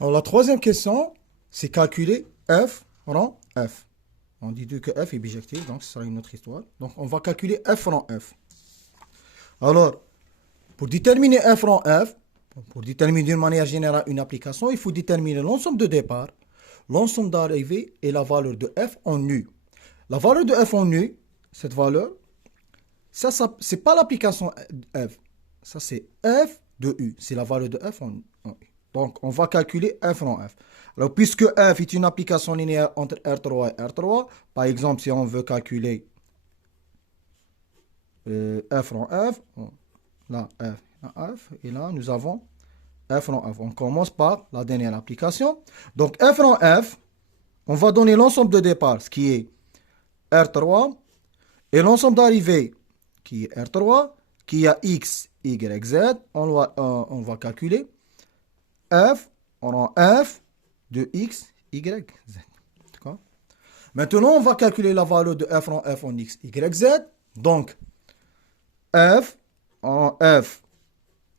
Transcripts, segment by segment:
Alors, la troisième question, c'est calculer f rang f. On dit que f est bijectif, donc ce sera une autre histoire. Donc, on va calculer f rang f. Alors, pour déterminer f rang f, pour déterminer d'une manière générale une application, il faut déterminer l'ensemble de départ, l'ensemble d'arrivée et la valeur de f en nu. La valeur de f en nu, cette valeur, ça c'est pas l'application f. Ça, c'est f de u. C'est la valeur de f en u. Donc, on va calculer f rang f. Alors, puisque f est une application linéaire entre R3 et R3, par exemple, si on veut calculer f rang f, là, f, et là, nous avons f rang f. On commence par la dernière application. Donc, f rang f, on va donner l'ensemble de départ, ce qui est R3, et l'ensemble d'arrivée, qui est R3, qui a x, y, z. On va calculer f rang f de x, y, z. D'accord? Maintenant, on va calculer la valeur de f rang f en x, y, z. Donc, f en f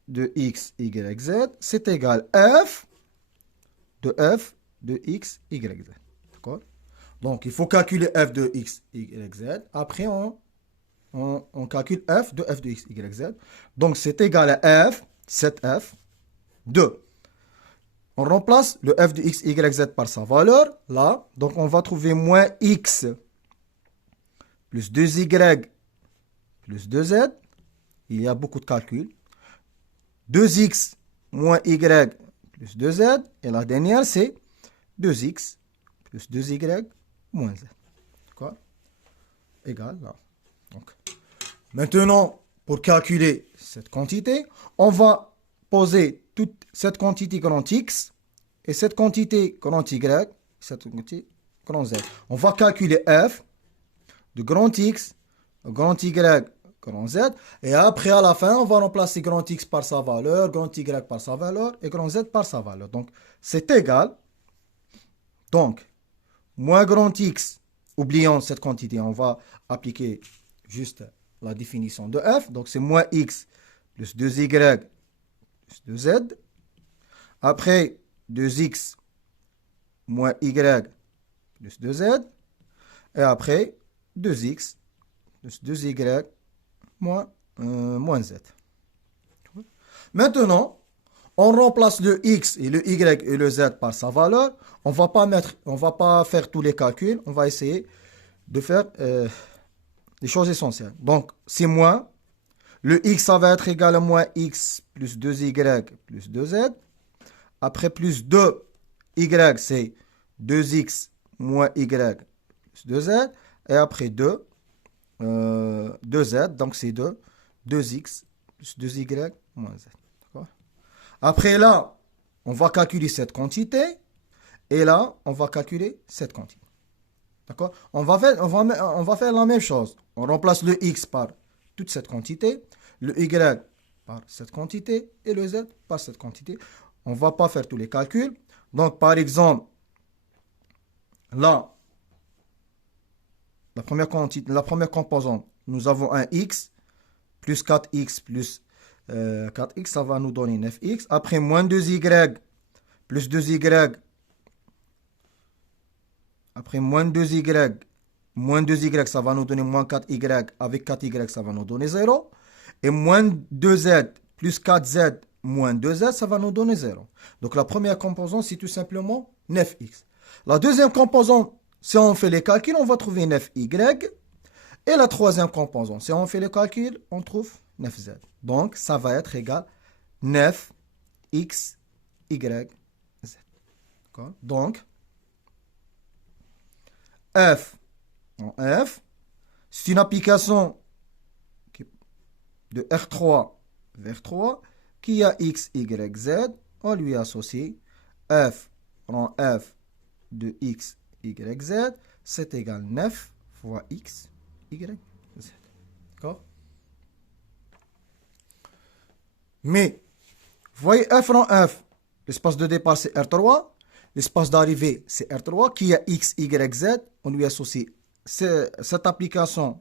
de x, y, z, c'est égal f de x, y, z. D'accord? Donc, il faut calculer f de x, y, z. Après, on calcule f de x, y, z. Donc, c'est égal à f, cette f, de. On remplace le f de x, y, z par sa valeur, là. Donc, on va trouver moins x plus 2y plus 2z. Il y a beaucoup de calculs. 2x moins y plus 2z. Et la dernière, c'est 2x plus 2y moins z. D'accord? Égal, là. Donc, maintenant, pour calculer cette quantité, on va poser toute cette quantité grand X et cette quantité grand Y, cette quantité grand Z. On va calculer F de grand X, grand Y, grand Z. Et après, à la fin, on va remplacer grand X par sa valeur, grand Y par sa valeur et grand Z par sa valeur. Donc, c'est égal. Donc, moins grand X, oublions cette quantité, on va appliquer juste la définition de f. Donc, c'est moins x plus 2y plus 2z. Après, 2x moins y plus 2z. Et après, 2x plus 2y moins z. Maintenant, on remplace le x et le y et le z par sa valeur. On va pas faire tous les calculs. On va essayer de faire les choses essentielles. Donc, c'est moins. Le x, ça va être égal à moins x plus 2y plus 2z. Après, plus 2y, c'est 2x moins y plus 2z. Et après 2z, donc c'est 2x plus 2y moins z. Après là, on va calculer cette quantité. Et là, on va calculer cette quantité. D'accord? On va faire la même chose. On remplace le x par toute cette quantité, le y par cette quantité et le z par cette quantité. On ne va pas faire tous les calculs. Donc, par exemple, là, la première composante, nous avons un x plus 4x plus 4x, ça va nous donner 9x. Après, moins 2y plus 2y. Après, moins 2y, ça va nous donner moins 4y. Avec 4y, ça va nous donner 0. Et moins 2z plus 4z moins 2z, ça va nous donner 0. Donc, la première composante, c'est tout simplement 9x. La deuxième composante, si on fait les calculs, on va trouver 9y. Et la troisième composante, si on fait les calculs, on trouve 9z. Donc, ça va être égal 9x, y, z. Donc, f en f, c'est une application de R3 vers 3 qui a x, y, z. On lui associe f en f de x, y, z. C'est égal 9 fois x, y, z. D'accord? Mais, voyez f en f, l'espace de départ c'est R3. L'espace d'arrivée, c'est R3, qui a X, Y, Z. On lui associe cette application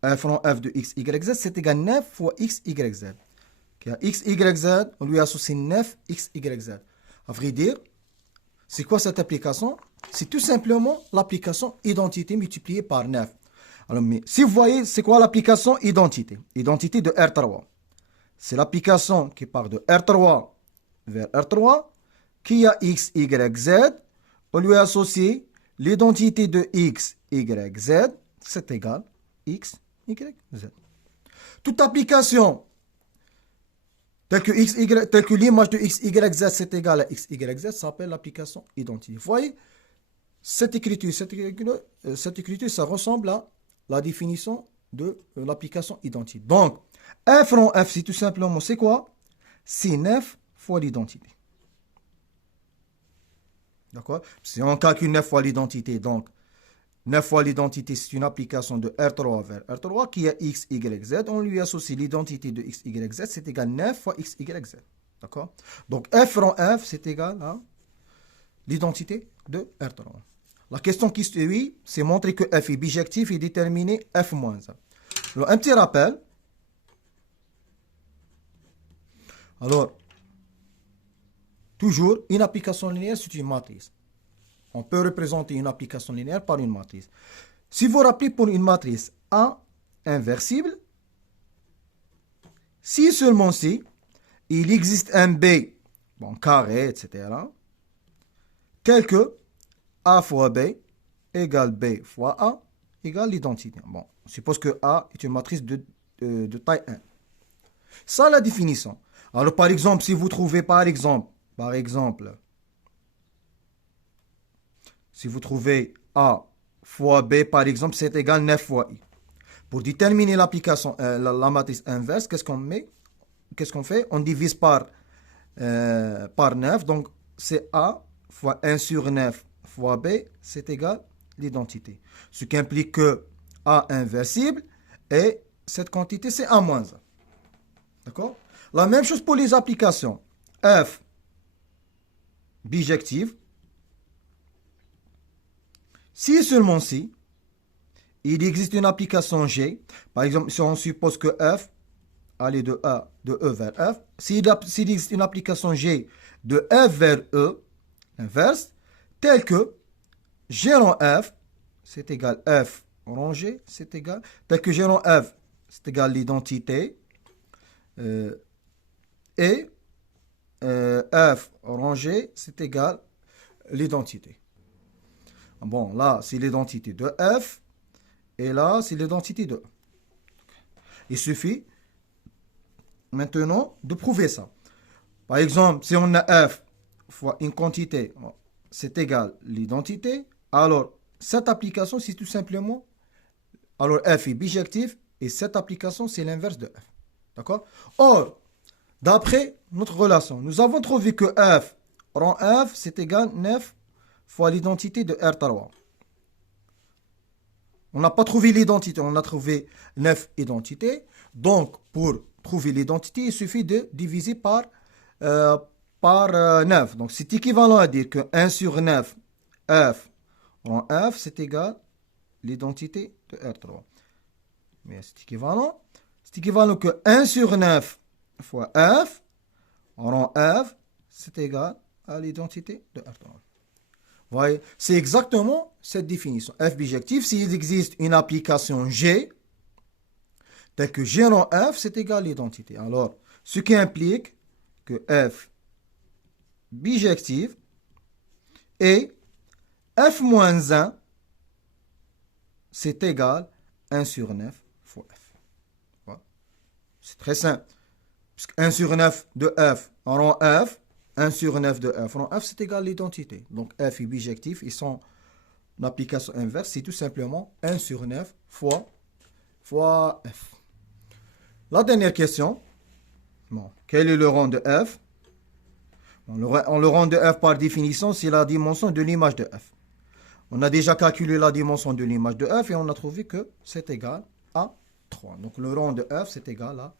f en f de X, Y, Z, c'est égal à 9 fois X, Y, Z. Qui a X, Y, Z, on lui associe 9 X, Y, Z. À vrai dire, c'est quoi cette application? C'est tout simplement l'application identité multipliée par 9. Alors, mais si vous voyez, c'est quoi l'application identité? Identité de R3. C'est l'application qui part de R3 vers R3, qui a X, Y, Z. On lui associe l'identité de X, Y, Z. C'est égal X, Y, Z. Toute application telle que l'image de X, Y, Z, c'est égal à X, Y, Z, s'appelle l'application identité. Vous voyez, cette écriture, ça ressemble à la définition de l'application identité. Donc, F rond F, c'est tout simplement, c'est quoi? C'est 9 fois l'identité. D'accord? Si on calcule 9 fois l'identité, donc 9 fois l'identité, c'est une application de R3 vers R3 qui a X, Y, Z. On lui associe l'identité de X, Y, Z, c'est égal à 9 fois X, Y, Z. D'accord? Donc F rond F, c'est égal à l'identité de R3. La question qui suit, c'est montrer que F est bijectif et déterminer F moins 1. Alors, un petit rappel. Alors, toujours, une application linéaire, c'est une matrice. On peut représenter une application linéaire par une matrice. Si vous rappelez pour une matrice A inversible, si seulement si il existe un B, bon, carré, etc., tel que A fois B égale B fois A égale l'identité. Bon, on suppose que A est une matrice de taille 1. Ça, la définition. Alors, par exemple, si vous trouvez, par exemple, si vous trouvez A fois B, par exemple, c'est égal à 9 fois I. Pour déterminer l'application, la matrice inverse, qu'est-ce qu'on met? Qu'est-ce qu'on fait? On divise par 9. Donc, c'est A fois 1 sur 9 fois B, c'est égal à l'identité. Ce qui implique que A inversible et cette quantité, c'est A moins 1. D'accord? La même chose pour les applications. F bijective. Si et seulement si, il existe une application G, par exemple, si on suppose que F, allez de E vers F, s'il existe une application G de F vers E, inverse, telle que G rond F, c'est égal F rond G, c'est égal, tel que G rond F, c'est égal l'identité, et F rond G, c'est égal l'identité. Bon, là, c'est l'identité de F. Et là, c'est l'identité de E. Il suffit maintenant de prouver ça. Par exemple, si on a F fois une quantité, c'est égal l'identité. Alors, cette application, c'est tout simplement... Alors, F est bijectif. Et cette application, c'est l'inverse de F. D'accord? Or, d'après notre relation, nous avons trouvé que F rond F, c'est égal 9 fois l'identité de R3. On n'a pas trouvé l'identité, on a trouvé 9 identités. Donc, pour trouver l'identité, il suffit de diviser par 9. Donc, c'est équivalent à dire que 1 sur 9, F rond F, c'est égal l'identité de R3. Mais c'est équivalent. C'est équivalent que 1 sur 9 fois F rond F, c'est égal à l'identité de R3. Vous voyez, c'est exactement cette définition. F bijectif, s'il existe une application G, telle que G rond F, c'est égal à l'identité. Alors, ce qui implique que F bijectif et F moins 1, c'est égal à 1 sur 9 fois F. Voilà. C'est très simple. Puisque 1 sur 9 de F rond F, 1 sur 9 de F rond F, c'est égal à l'identité. Donc, F est bijectif et son application inverse, c'est tout simplement 1 sur 9 fois F. La dernière question. Bon, quel est le rang de F? Bon, le rang de F, par définition, c'est la dimension de l'image de F. On a déjà calculé la dimension de l'image de F et on a trouvé que c'est égal à 3. Donc, le rang de F, c'est égal à